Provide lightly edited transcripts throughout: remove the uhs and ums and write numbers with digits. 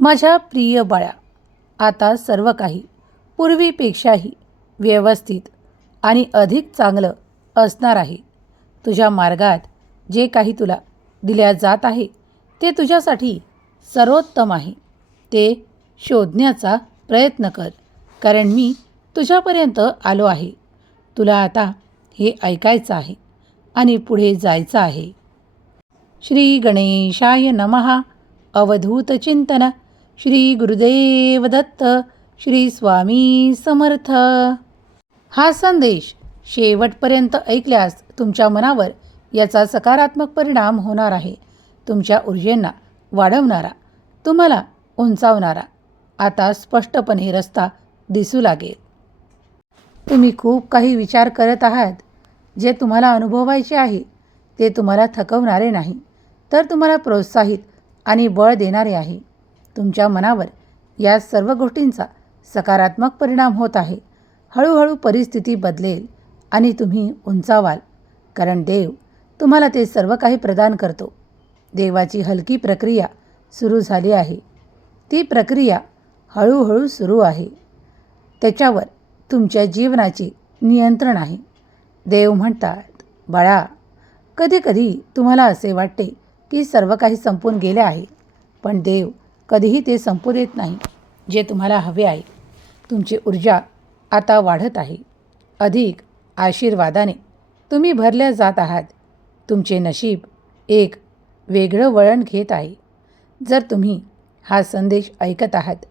माझ्या प्रिय बाळा, आता सर्व काही पूर्वीपेक्षाही व्यवस्थित आणि अधिक चांगलं असणार आहे. तुझ्या मार्गात जे काही तुला दिल्या जात आहे ते तुझ्यासाठी सर्वोत्तम आहे. ते शोधण्याचा प्रयत्न कर, कारण मी तुझ्यापर्यंत आलो आहे. तुला आता हे ऐकायचं आहे आणि पुढे जायचं आहे. श्री गणेशाय नमः. अवधूत चिंतन. श्री गुरुदेव दत्त. श्री स्वामी समर्थ. हा संदेश शेवटपर्यंत ऐकल्यास तुमच्या मनावर याचा सकारात्मक परिणाम होणार आहे. तुमच्या ऊर्जेंना वाढवणारा, तुम्हाला उंचावणारा आता स्पष्टपणे रस्ता दिसू लागेल. तुम्ही खूप काही विचार करत आहात. जे तुम्हाला अनुभवायचे आहे ते तुम्हाला थकवणारे नाही, तर तुम्हाला प्रोत्साहित आणि बळ देणारे आहे. तुमच्या मनावर या सर्व गोष्टींचा सकारात्मक परिणाम होत आहे. हळूहळू परिस्थिती बदलेल आणि तुम्ही उंचावाल, कारण देव तुम्हाला ते सर्व काही प्रदान करतो. देवाची हलकी प्रक्रिया सुरू झाली आहे. ती प्रक्रिया हळूहळू सुरू आहे. त्याच्यावर तुमच्या जीवनाचे नियंत्रण आहे. देव म्हणतात, बाळा, कधीकधी तुम्हाला असे वाटते की सर्व काही संपून गेले आहे, पण देव कधीही ते संपू देत नाही. जे तुम्हाला हवे आहे, तुमची ऊर्जा आता वाढत आहे. अधिक आशीर्वादाने तुम्ही भरल्या जात आहात. तुमचे नशीब एक वेगळं वळण घेत आहे. जर तुम्ही हा संदेश ऐकत आहात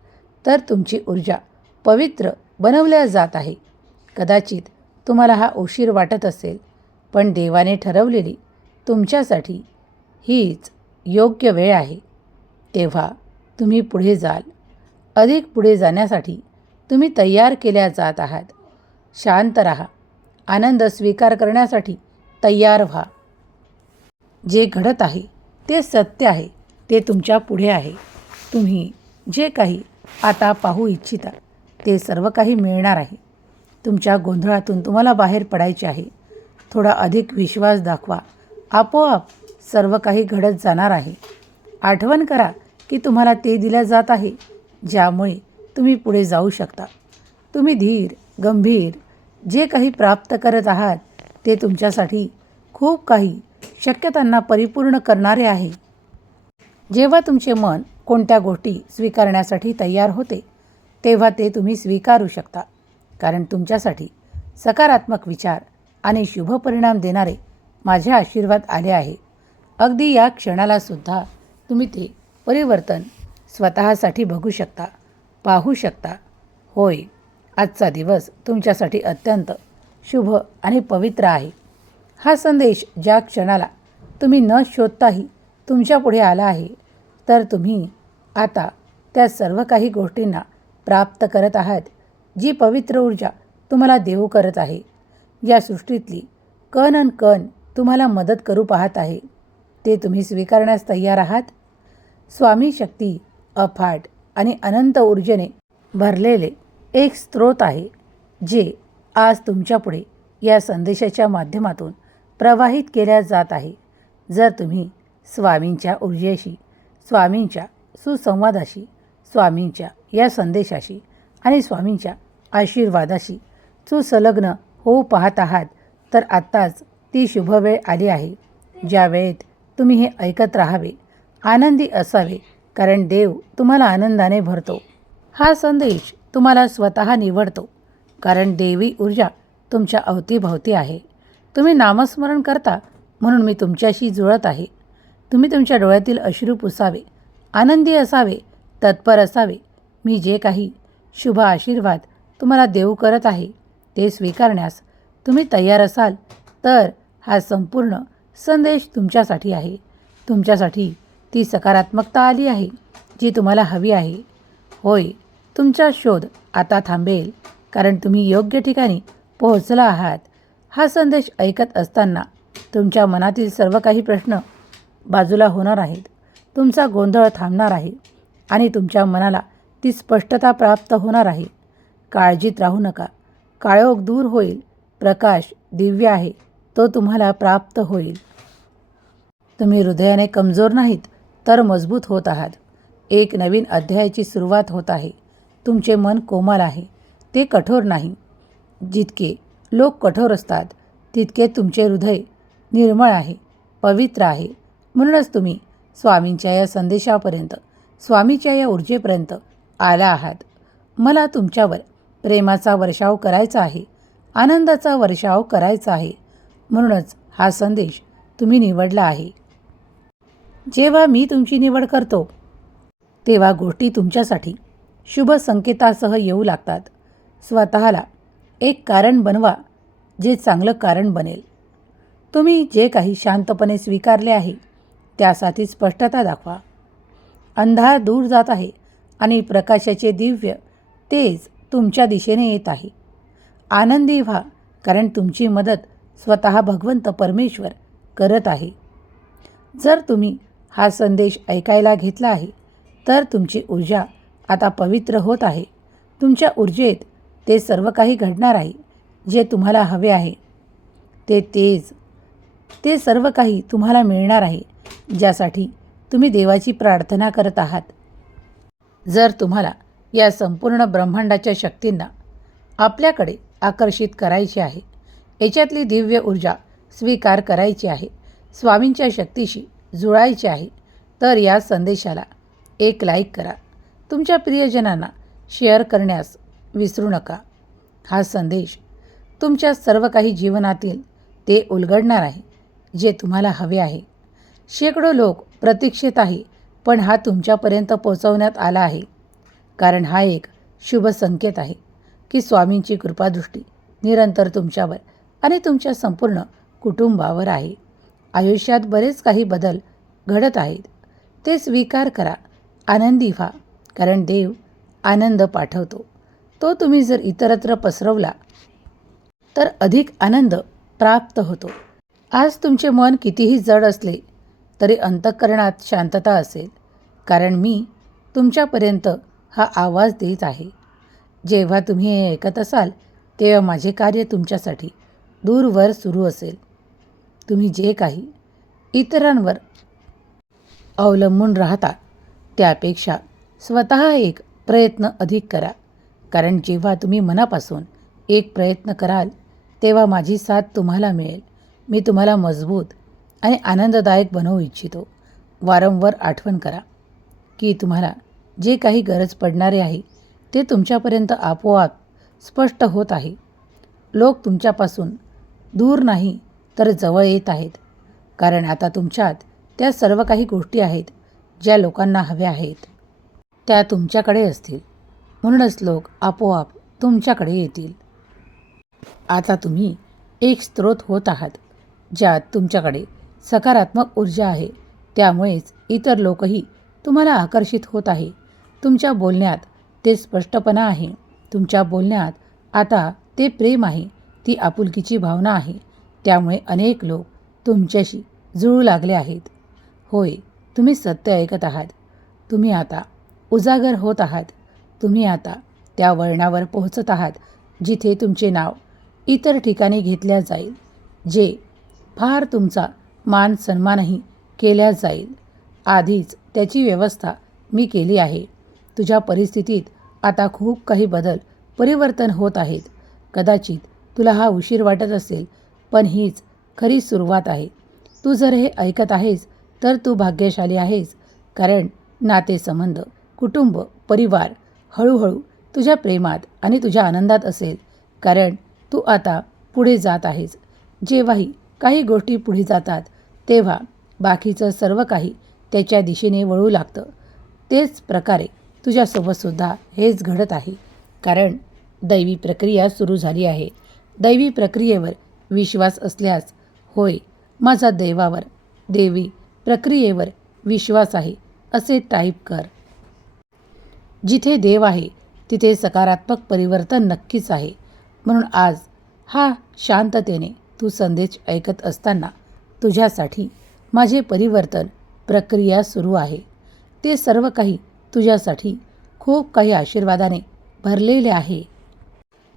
तर तुमची ऊर्जा पवित्र बनवल्या जात आहे. कदाचित तुम्हाला हा उशीर वाटत असेल, पण देवाने ठरवलेली तुमच्यासाठी हीच योग्य वेळ आहे. तेव्हा तुम्ही पुढे जाल. अधिक पुढे जाण्यासाठी तुम्ही तयार केल्या जात आहात. शांत राहा. आनंद स्वीकार करण्यासाठी तयार व्हा. जे घडत आहे ते सत्य आहे. ते तुमच्या पुढे आहे. तुम्ही जे काही आता पाहू इच्छिता ते सर्व काही मिळणार आहे. तुमच्या गोंधळातून तुम्हाला बाहेर पडायचे आहे. थोडा अधिक विश्वास दाखवा. आपोआप सर्व काही घडत जाणार आहे. आठवण करा की तुम्हाला ते दिलं जात आहे ज्यामुळे तुम्ही पुढे जाऊ शकता. तुम्ही धीर, गंभीर जे काही प्राप्त करत आहात ते तुमच्यासाठी खूप काही शक्यतांना परिपूर्ण करणारे आहे. जेव्हा तुमचे मन कोणत्या गोष्टी स्वीकारण्यासाठी तयार होते तेव्हा ते तुम्ही स्वीकारू शकता, कारण तुमच्यासाठी सकारात्मक विचार आणि शुभ परिणाम देणारे माझे आशीर्वाद आले आहे. अगदी या क्षणाला सुद्धा तुम्ही ते परिवर्तन स्वतःसाठी बघू शकता, पाहू शकता. होय, आजचा दिवस तुमच्यासाठी अत्यंत शुभ आणि पवित्र आहे. हा संदेश ज्या क्षणाला तुम्ही न शोधताही तुमच्या पुढे आला आहे, तर तुम्ही आता त्या सर्व काही गोष्टींना प्राप्त करत आहात जी पवित्र ऊर्जा तुम्हाला देऊ करत आहे. या सृष्टीतली कण अन कण तुम्हाला मदत करू पाहत आहे. ते तुम्ही स्वीकारण्यास तयार आहात. स्वामी शक्ती अफाट आणि अनंत ऊर्जेने भरलेले एक स्रोत आहे, जे आज तुमच्यापुढे या संदेशाच्या माध्यमातून प्रवाहित केल्या जात आहे. जर तुम्ही स्वामींच्या ऊर्जेशी, स्वामींच्या सुसंवादाशी, स्वामींच्या या संदेशाशी आणि स्वामींच्या आशीर्वादाशी सुसंलग्न होऊ पाहत आहात, तर आत्ताच ती शुभवेळ आली आहे, ज्या वेळेत तुम्ही हे ऐकत राहावे, आनंदी असावे, कारण देव तुम्हाला आनंदाने भरतो. हा संदेश तुम्हाला स्वतः निवडतो, कारण देवी ऊर्जा तुमच्या अवतीभवती आहे. तुम्ही नामस्मरण करता म्हणून मी तुमच्याशी जुळत आहे. तुम्ही तुमच्या डोळ्यातील अश्रू पुसावे, आनंदी असावे, तत्पर असावे. मी जे काही शुभ आशीर्वाद तुम्हाला देऊ करत आहे ते स्वीकारण्यास तुम्ही तयार असाल, तर हा संपूर्ण संदेश तुमच्यासाठी आहे. तुमच्यासाठी ती सकारात्मकता आली आहे जी तुम्हाला हवी आहे. होय, तुमचा शोध आता थांबेल, कारण तुम्ही योग्य ठिकाणी पोहोचला आहात. हा संदेश ऐकत असताना तुमच्या मनातील सर्व काही प्रश्न बाजूला होणार आहेत. तुमचा गोंधळ थांबणार आहे आणि तुमच्या मनाला ती स्पष्टता प्राप्त होणार आहे. काळजीत राहू नका. काळोख दूर होईल. प्रकाश दिव्य आहे, तो तुम्हाला प्राप्त होईल. तुम्ही हृदयाने कमजोर नाहीत, तर मजबूत होत आहात. एक नवीन अध्यायाची सुरुवात होत आहे. तुमचे मन कोमल आहे, ते कठोर नाही. जितके लोक कठोर असतात तितके तुमचे हृदय निर्मळ आहे, पवित्र आहे. म्हणूनच तुम्ही स्वामींच्या या संदेशापर्यंत, स्वामीच्या या ऊर्जेपर्यंत आला आहात. मला तुमच्यावर प्रेमाचा वर्षाव करायचा आहे, आनंदाचा वर्षाव करायचा आहे. म्हणूनच हा संदेश तुम्ही निवडला आहे. जेव्हा मी तुमची निवड करतो तेव्हा गोष्टी तुमच्यासाठी शुभ संकेतासह येऊ लागतात. स्वतःला एक कारण बनवा जे चांगलं कारण बनेल. तुम्ही जे काही शांतपणे स्वीकारले आहे त्यासाठी स्पष्टता दाखवा. अंधार दूर जात आहे आणि प्रकाशाचे दिव्य तेज तुमच्या दिशेने येत आहे. आनंदी व्हा, कारण तुमची मदत स्वतः भगवंत परमेश्वर करत आहे. जर तुम्ही हा संदेश ऐकायला घेतला आहे तर तुमची ऊर्जा आता पवित्र होत आहे. तुमच्या ऊर्जेत ते सर्व काही घडणार आहे जे तुम्हाला हवे आहे. ते तेज, ते सर्व काही तुम्हाला मिळणार आहे ज्यासाठी तुम्ही देवाची प्रार्थना करत आहात. जर तुम्हाला या संपूर्ण ब्रह्मांडाच्या शक्तींना आपल्याकडे आकर्षित करायचे आहे, याच्यातली दिव्य ऊर्जा स्वीकार करायची आहे, स्वामींच्या शक्तीशी जुळायचे आहे, तर या संदेशाला एक लाईक करा. तुमच्या प्रियजनांना शेअर करण्यास विसरू नका. हा संदेश तुमच्या सर्व काही जीवनातील ते उलगडणार आहे जे तुम्हाला हवे आहे. शेकडो लोक प्रतीक्षेत आहे, पण हा तुमच्यापर्यंत पोहोचवण्यात आला आहे. कारण हा एक शुभ संकेत आहे की स्वामींची कृपादृष्टी निरंतर तुमच्यावर आणि तुमच्या संपूर्ण कुटुंबावर आहे. आयुष्यात बरेच काही बदल घडत आहेत, ते स्वीकार करा. आनंदी व्हा, कारण देव आनंद पाठवतो. तो तुम्ही जर इतरत्र पसरवला तर अधिक आनंद प्राप्त होतो. आज तुमचे मन कितीही जड असले तरी अंतःकरणात शांतता असेल, कारण मी तुमच्यापर्यंत हा आवाज देत आहे. जेव्हा तुम्ही हे ऐकत असाल तेव्हा माझे कार्य तुमच्यासाठी दूरवर सुरू असेल. तुम्ही जे काही इतरांवर अवलंबून राहता त्यापेक्षा स्वतः एक प्रयत्न अधिक करा. कारण जेव्हा तुम्ही मनापासून एक प्रयत्न कराल तेव्हा माझी साथ तुम्हाला मिळेल. मी तुम्हाला मजबूत आणि आनंददायक बनवू इच्छितो. वारंवार आठवण करा की तुम्हाला जे काही गरज पडणारे आहे ते तुमच्यापर्यंत आपोआप स्पष्ट होत आहे. लोक तुमच्यापासून दूर नाही तर जवळ येत आहेत, कारण आता तुमच्यात त्या सर्व काही गोष्टी आहेत ज्या लोकांना हव्या आहेत. त्या तुमच्याकडे असतील, म्हणूनच लोक आपोआप तुमच्याकडे येतील. आता तुम्ही एक स्रोत होत आहात ज्यात तुमच्याकडे सकारात्मक ऊर्जा आहे. त्यामुळेच इतर लोकही तुम्हाला आकर्षित होत आहे. तुमच्या बोलण्यात ते स्पष्टपणा आहे. तुमच्या बोलण्यात आता ते प्रेम आहे, ती आपुलकीची भावना आहे. त्यामुळे अनेक लोक तुमच्याशी जुळू लागले आहेत. होय, तुम्ही सत्य ऐकत आहात. तुम्ही आता उजागर होत आहात. तुम्ही आता त्या वळणावर पोहोचत आहात जिथे तुमचे नाव इतर ठिकाणी घेतल्या जाईल, जे फार तुमचा मान सन्मानही केल्या जाईल. आधीच त्याची व्यवस्था मी केली आहे. तुझ्या परिस्थितीत आता खूप काही बदल, परिवर्तन होत आहेत. कदाचित तुला हा उशीर वाटत असेल, पण हीच खरी सुरुवात आहे. तू जर हे ऐकत आहेस तर तू भाग्यशाली आहेस, कारण नातेसंबंध, कुटुंब, परिवार हळूहळू तुझ्या प्रेमात आणि तुझ्या आनंदात असेल, कारण तू आता पुढे जात आहेस. जेव्हाही काही गोष्टी पुढे जातात तेव्हा बाकीचं सर्व काही त्याच्या दिशेने वळू लागतं. तेच प्रकारे तुझ्यासोबतसुद्धा हेच घडत आहे, कारण दैवी प्रक्रिया सुरू झाली आहे. दैवी प्रक्रियेवर विश्वास असल्यास, होय, माझा देवावर, देवी प्रक्रियेवर विश्वास आहे असे टाईप कर. जिथे देव आहे तिथे सकारात्मक परिवर्तन नक्कीच आहे. म्हणून आज हा शांततेने तू संदेश ऐकत असताना तुझ्यासाठी माझे परिवर्तन प्रक्रिया सुरू आहे. ते सर्व काही तुझ्यासाठी खूप काही आशीर्वादाने भरलेले आहे.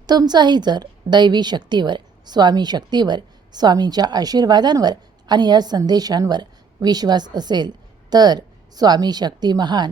तुमचाही जर दैवी शक्तीवर, स्वामी शक्तीवर, स्वामींच्या आशीर्वादांवर आणि या संदेशांवर विश्वास असेल तर स्वामी शक्ती महान